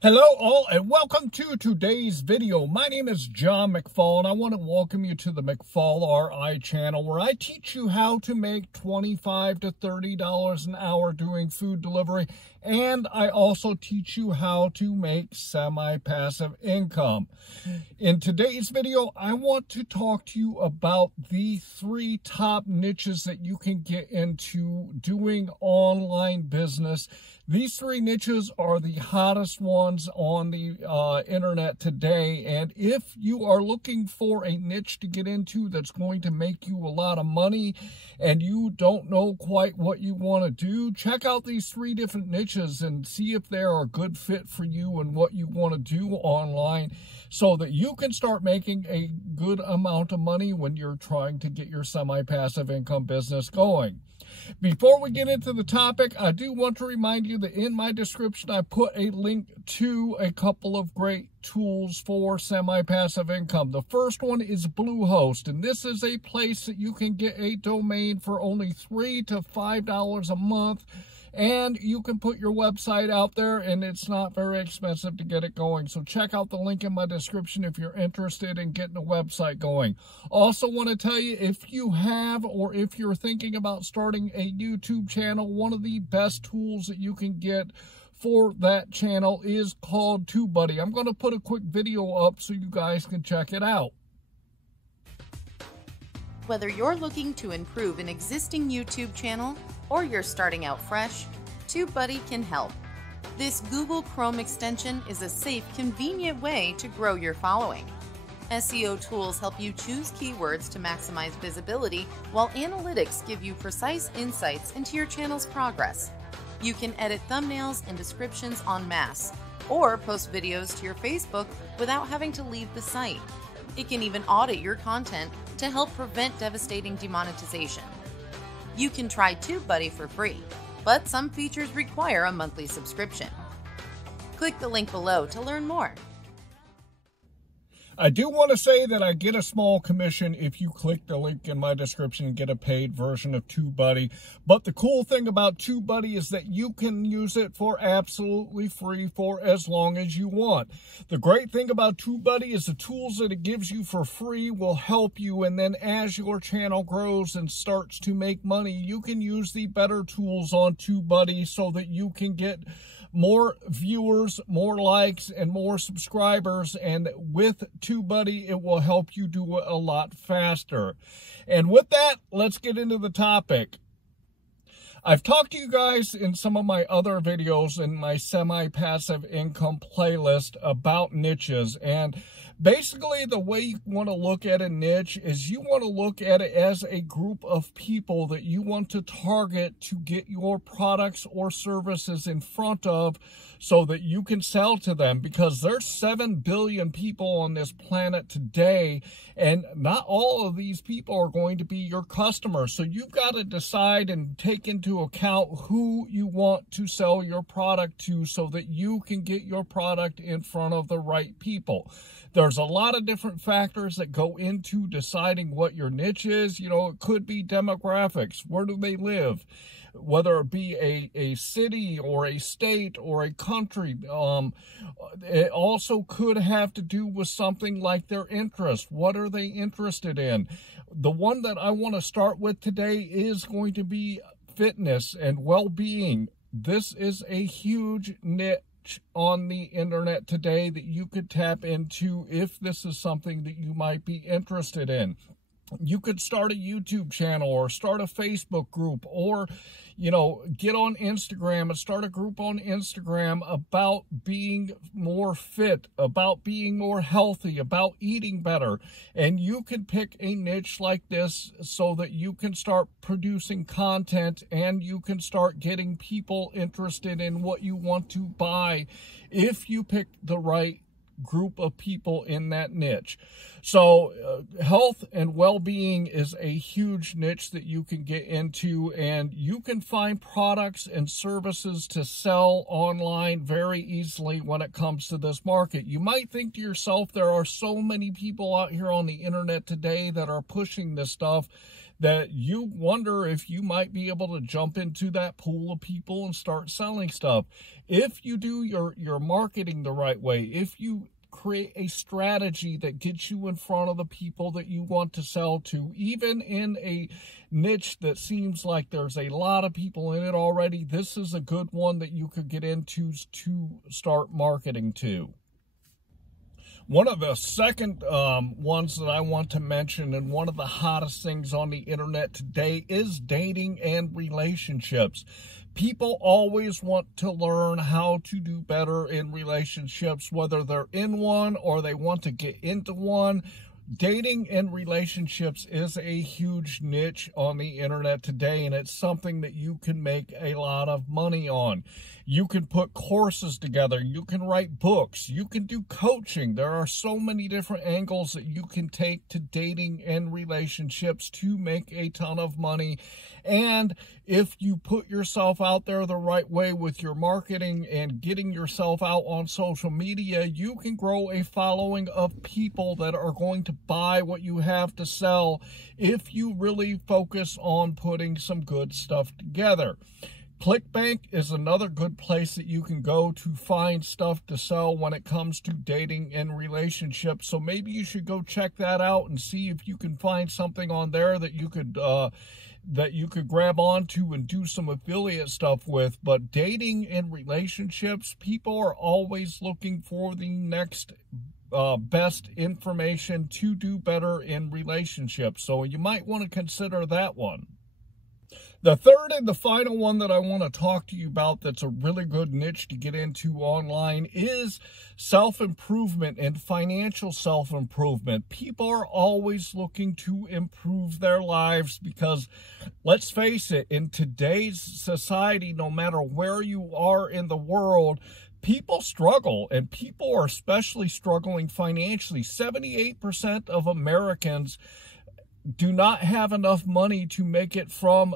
Hello all and welcome to today's video. My name is John McFall and I want to welcome you to the McFallRI channel where I teach you how to make $25 to $30 an hour doing food delivery, and I also teach you how to make semi-passive income. In today's video, I want to talk to you about the 3 top niches that you can get into doing online business. These 3 niches are the hottest ones on the internet today, and if you are looking for a niche to get into that's going to make you a lot of money and you don't know quite what you want to do, check out these 3 different niches and see if they are a good fit for you and what you want to do online so that you can start making a good amount of money when you're trying to get your semi-passive income business going. Before we get into the topic, I do want to remind you that in my description, I put a link to a couple of great tools for semi-passive income. The first one is Bluehost, and this is a place that you can get a domain for only $3 to $5 a month. And you can put your website out there, and it's not very expensive to get it going. So check out the link in my description if you're interested in getting a website going. Also want to tell you, if you have or if you're thinking about starting a YouTube channel, one of the best tools that you can get for that channel is called TubeBuddy. I'm going to put a quick video up so you guys can check it out. Whether you're looking to improve an existing YouTube channel or you're starting out fresh, TubeBuddy can help. This Google Chrome extension is a safe, convenient way to grow your following. SEO tools help you choose keywords to maximize visibility, while analytics give you precise insights into your channel's progress. You can edit thumbnails and descriptions en masse, or post videos to your Facebook without having to leave the site. It can even audit your content to help prevent devastating demonetization. You can try TubeBuddy for free, but some features require a monthly subscription. Click the link below to learn more. I do want to say that I get a small commission if you click the link in my description and get a paid version of TubeBuddy. But the cool thing about TubeBuddy is that you can use it for absolutely free for as long as you want. The great thing about TubeBuddy is the tools that it gives you for free will help you. And then as your channel grows and starts to make money, you can use the better tools on TubeBuddy so that you can get more viewers, more likes, and more subscribers. And with TubeBuddy, it will help you do it a lot faster. And with that, let's get into the topic. I've talked to you guys in some of my other videos in my semi-passive income playlist about niches, and basically the way you want to look at a niche is you want to look at it as a group of people that you want to target to get your products or services in front of so that you can sell to them, because there's 7 billion people on this planet today, and not all of these people are going to be your customers. So you've got to decide and take into account who you want to sell your product to so that you can get your product in front of the right people. There's a lot of different factors that go into deciding what your niche is. You know, it could be demographics. Where do they live? Whether it be a city or a state or a country. It also could have to do with something like their interest. What are they interested in? The one that I want to start with today is going to be fitness and well-being. This is a huge niche on the internet today that you could tap into if this is something that you might be interested in. You could start a YouTube channel or start a Facebook group, or, you know, get on Instagram and start a group on Instagram about being more fit, about being more healthy, about eating better. And you can pick a niche like this so that you can start producing content and you can start getting people interested in what you want to buy if you pick the right group of people in that niche. So health and well-being is a huge niche that you can get into, and you can find products and services to sell online very easily when it comes to this market. You might think to yourself, there are so many people out here on the internet today that are pushing this stuff that you wonder if you might be able to jump into that pool of people and start selling stuff. If you do your marketing the right way, if you create a strategy that gets you in front of the people that you want to sell to, even in a niche that seems like there's a lot of people in it already, this is a good one that you could get into to start marketing to. One of the second ones that I want to mention, and one of the hottest things on the internet today, is dating and relationships. People always want to learn how to do better in relationships, whether they're in one or they want to get into one. Dating and relationships is a huge niche on the internet today, and it's something that you can make a lot of money on. You can put courses together. You can write books. You can do coaching. There are so many different angles that you can take to dating and relationships to make a ton of money. And if you put yourself out there the right way with your marketing and getting yourself out on social media, you can grow a following of people that are going to buy what you have to sell if you really focus on putting some good stuff together. ClickBank is another good place that you can go to find stuff to sell when it comes to dating and relationships. So maybe you should go check that out and see if you can find something on there that you could grab onto and do some affiliate stuff with. But dating and relationships, people are always looking for the next best information to do better in relationships. So you might want to consider that one. The third and the final one that I want to talk to you about that's a really good niche to get into online is self-improvement and financial self-improvement. People are always looking to improve their lives because, let's face it, in today's society, no matter where you are in the world, people struggle, and people are especially struggling financially. 78% of Americans do not have enough money to make it from,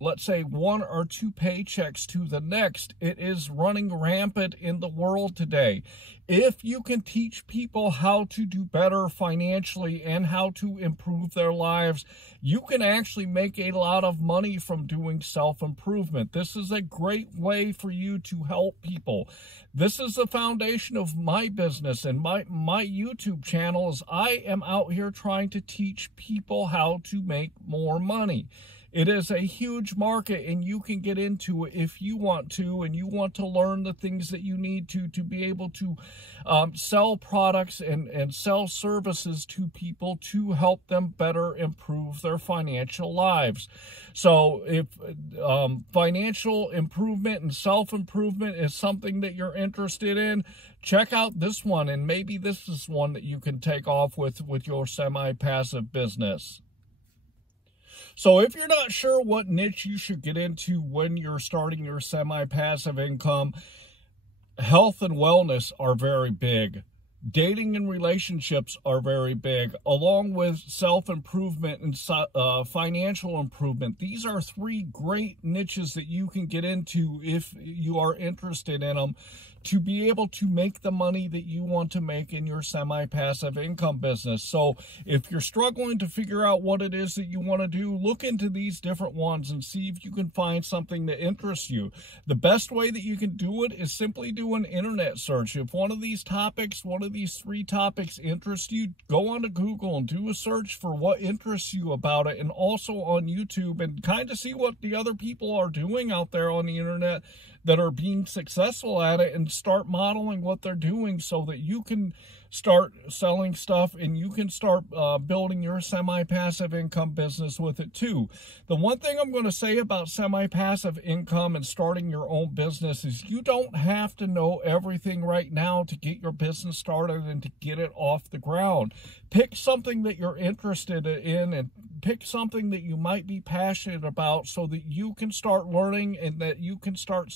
let's say 1 or 2 paychecks to the next. It is running rampant in the world today. If you can teach people how to do better financially and how to improve their lives, you can actually make a lot of money from doing self-improvement. This is a great way for you to help people. This is the foundation of my business and my YouTube channel. Is I am out here trying to teach people how to make more money. It is a huge market, and you can get into it if you want to, and you want to learn the things that you need to be able to sell products and sell services to people to help them better improve their financial lives. So if financial improvement and self-improvement is something that you're interested in, check out this one, and maybe this is one that you can take off with your semi-passive business. So if you're not sure what niche you should get into when you're starting your semi-passive income, health and wellness are very big. Dating and relationships are very big, along with self-improvement and financial improvement. These are 3 great niches that you can get into if you are interested in them, to be able to make the money that you want to make in your semi-passive income business. So if you're struggling to figure out what it is that you want to do, look into these different ones and see if you can find something that interests you. The best way that you can do it is simply do an internet search. If one of these 3 topics interests you, go onto Google and do a search for what interests you about it, and also on YouTube, and kind of see what the other people are doing out there on the internet that are being successful at it, and start modeling what they're doing so that you can start selling stuff and you can start building your semi-passive income business with it too. The one thing I'm going to say about semi-passive income and starting your own business is you don't have to know everything right now to get your business started and to get it off the ground. Pick something that you're interested in and pick something that you might be passionate about so that you can start learning and that you can start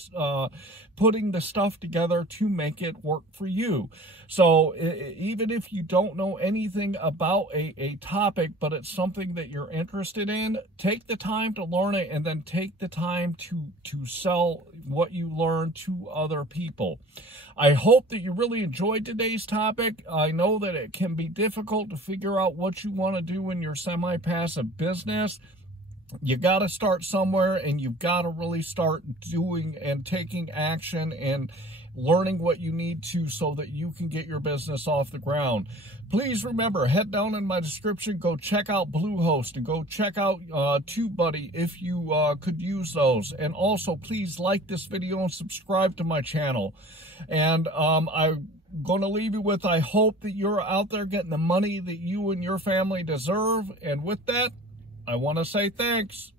putting the stuff together to make it work for you. So even if you don't know anything about a topic, but it's something that you're interested in, take the time to learn it, and then take the time to sell what you learn to other people. I hope that you really enjoyed today's topic. I know that it can be difficult to figure out what you want to do in your semi-passive massive business. You got to start somewhere, and you've got to really start doing and taking action and learning what you need to so that you can get your business off the ground. Please remember, head down in my description, go check out Bluehost, and go check out TubeBuddy if you could use those. And also, please like this video and subscribe to my channel. And I'm going to leave you with, I hope that you're out there getting the money that you and your family deserve. And with that, I want to say thanks.